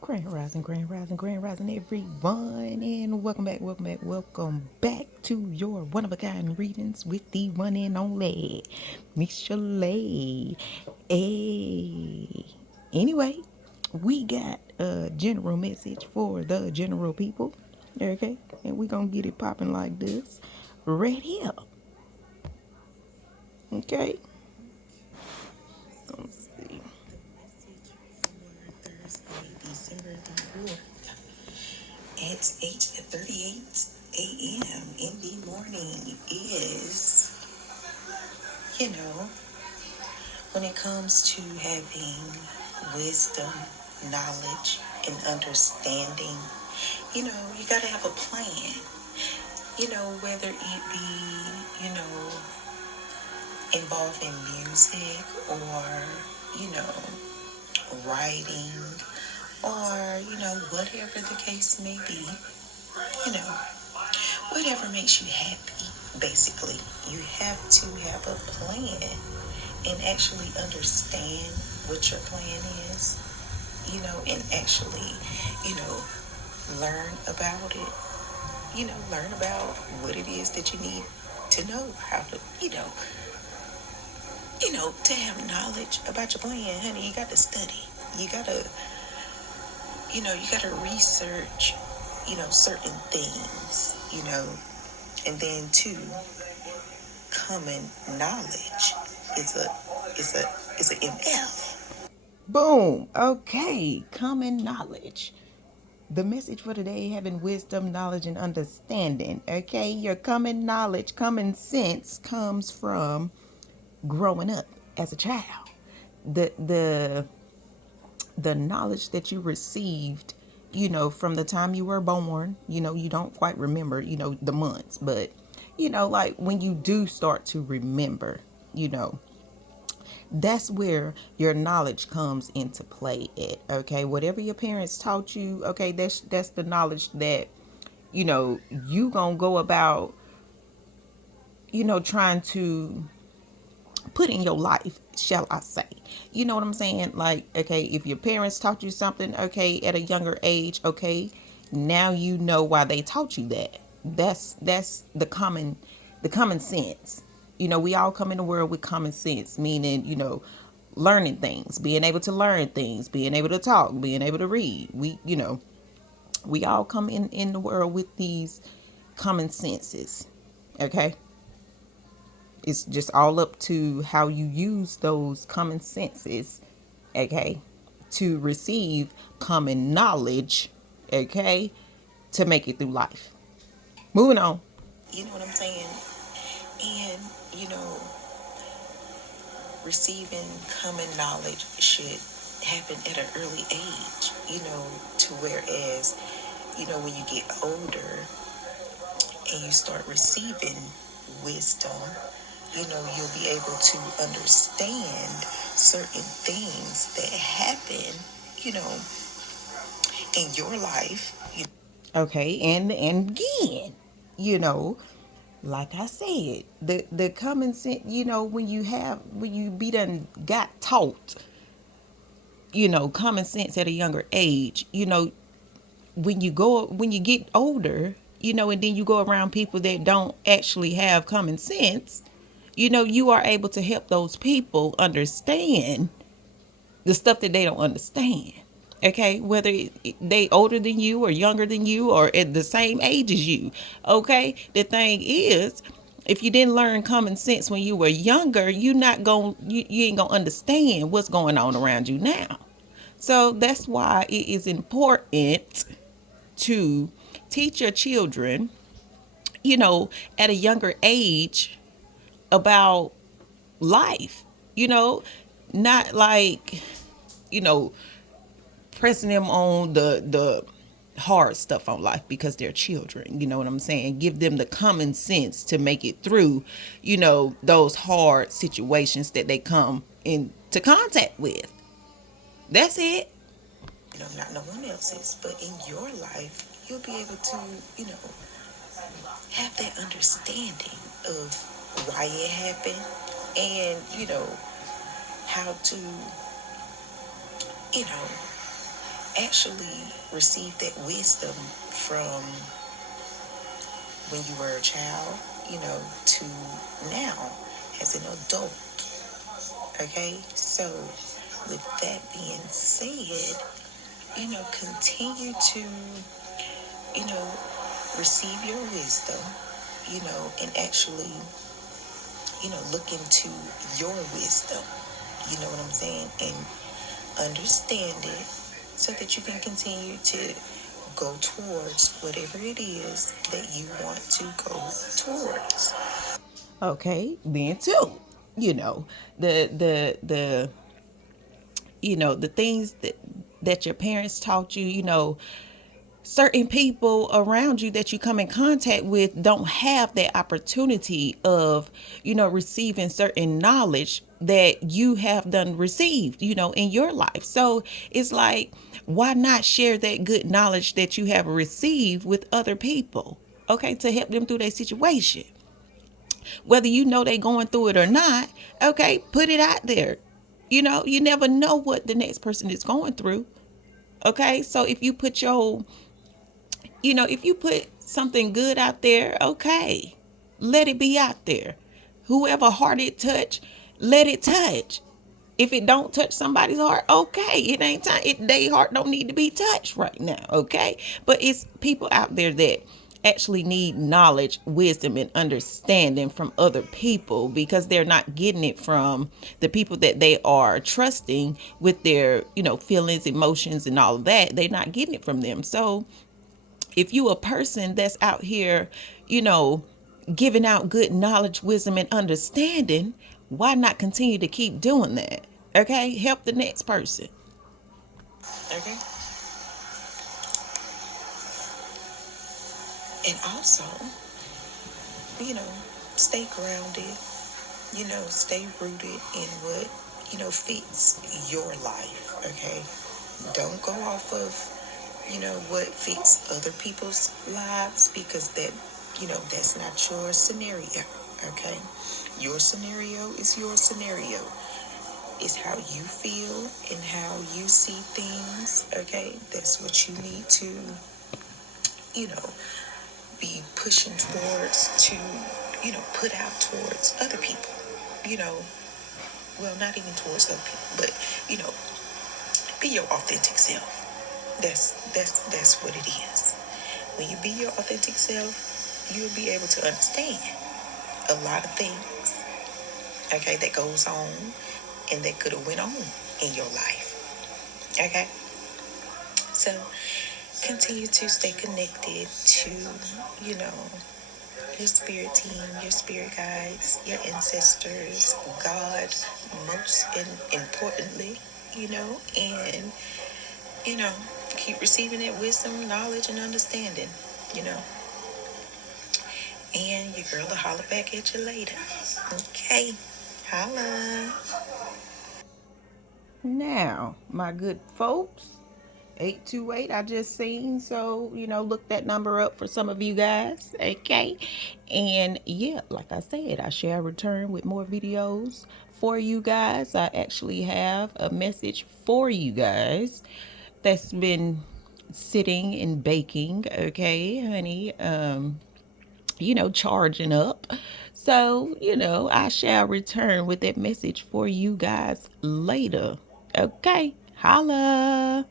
Grand Rising, Grand Rising, everyone, and welcome back to your one of a kind readings with the one and only Miss Shalay. Hey, anyway, we got a general message for the general people, okay, and we gonna get it popping like this right here, okay. Let's see. Message for Thursday, December the 4th. It's 8:38 a.m. in the morning is, you know, when it comes to having wisdom, knowledge, and understanding, you got to have a plan. Whether it be, involving music or, you know, writing or, whatever the case may be, you know, whatever makes you happy, basically. You have to have a plan and actually understand what your plan is, and actually, you know, learn about it, learn about what it is that you need to know how to, to have knowledge about your plan, honey. You got to study. You got to, you got to research, certain things, and then two, common knowledge is a is a is a MF. Boom. Okay. Common knowledge. The message for today: having wisdom, knowledge, and understanding. Okay, your common knowledge, common sense comes from growing up as a child. The the the knowledge that you received, from the time you were born, you don't quite remember, the months, but like when you do start to remember, you know, that's where your knowledge comes into play at. Okay, whatever your parents taught you, okay, that's the knowledge that you gonna go about, trying to put in your life, shall I say. You know what I'm saying? Like, okay, if your parents taught you something, okay, at a younger age, okay, now you know why they taught you that. That's the common sense. We all come in the world with common sense, meaning, learning things, being able to learn things, being able to talk, being able to read. We all come in the world with these common senses. Okay? It's just all up to how you use those common senses, okay, to receive common knowledge, okay, to make it through life. Moving on. You know what I'm saying? And, you know, receiving common knowledge should happen at an early age, to whereas, when you get older and you start receiving wisdom, you'll be able to understand certain things that happen, you know, in your life. Okay, and again, you know, like I said, the common sense, when you be done got taught, common sense at a younger age, when you get older, and then you go around people that don't actually have common sense, you are able to help those people understand the stuff that they don't understand. Okay, whether they older than you or younger than you or at the same age as you. Okay, the thing is, if you didn't learn common sense when you were younger, you ain't gonna understand what's going on around you now. So that's why it is important to teach your children, at a younger age about life, you know, not like, you know, pressing them on the hard stuff on life because they're children. You know what I'm saying? Give them the common sense to make it through, those hard situations that they come into contact with. That's it. Not no one else's, but in your life, you'll be able to, have that understanding of why it happened and, how to, you know, actually received that wisdom from when you were a child, to now as an adult. Okay, so with that being said, continue to, you know, receive your wisdom, and actually, look into your wisdom, you know what I'm saying, and understand it so that you can continue to go towards whatever it is that you want to go towards. Okay, then too, you know, the the things that your parents taught you, certain people around you that you come in contact with don't have that opportunity of, receiving certain knowledge that you have done received, in your life. So it's like, why not share that good knowledge that you have received with other people? Okay, to help them through their situation. Whether they going through it or not, okay, put it out there. You never know what the next person is going through. Okay, so if you put something good out there, okay, let it be out there. Whoever heart it touch, let it touch. If it don't touch somebody's heart, okay, it ain't time. Their heart don't need to be touched right now, okay. But it's people out there that actually need knowledge, wisdom, and understanding from other people because they're not getting it from the people that they are trusting with their, feelings, emotions, and all of that. They're not getting it from them. So if you a person that's out here, you know, giving out good knowledge, wisdom, and understanding, why not continue to keep doing that? Okay, help the next person. Okay, and also, you know, stay grounded. Stay rooted in what fits your life. Okay, don't go off of what fits other people's lives because that's not your scenario. Okay, your scenario is your scenario. It's how you feel and how you see things. Okay, that's what you need to you know be pushing towards to put out towards other people. you know well, not even towards other people, but you know be your authentic self. That's what it is. When you be your authentic self, you'll be able to understand a lot of things, okay, that goes on and that could have went on in your life. Okay? So continue to stay connected to, you know, your spirit team, your spirit guides, your ancestors, God, most importantly, and you know, keep receiving that wisdom, knowledge, and understanding, you know. And your girl will holler back at you later. Okay. Holla. Now, my good folks, 828 I just seen, so look that number up for some of you guys. Okay, and yeah, like I said, I shall return with more videos for you guys. I actually have a message for you guys that's been sitting and baking. Okay, honey, charging up. So, I shall return with that message for you guys later. Okay, holla.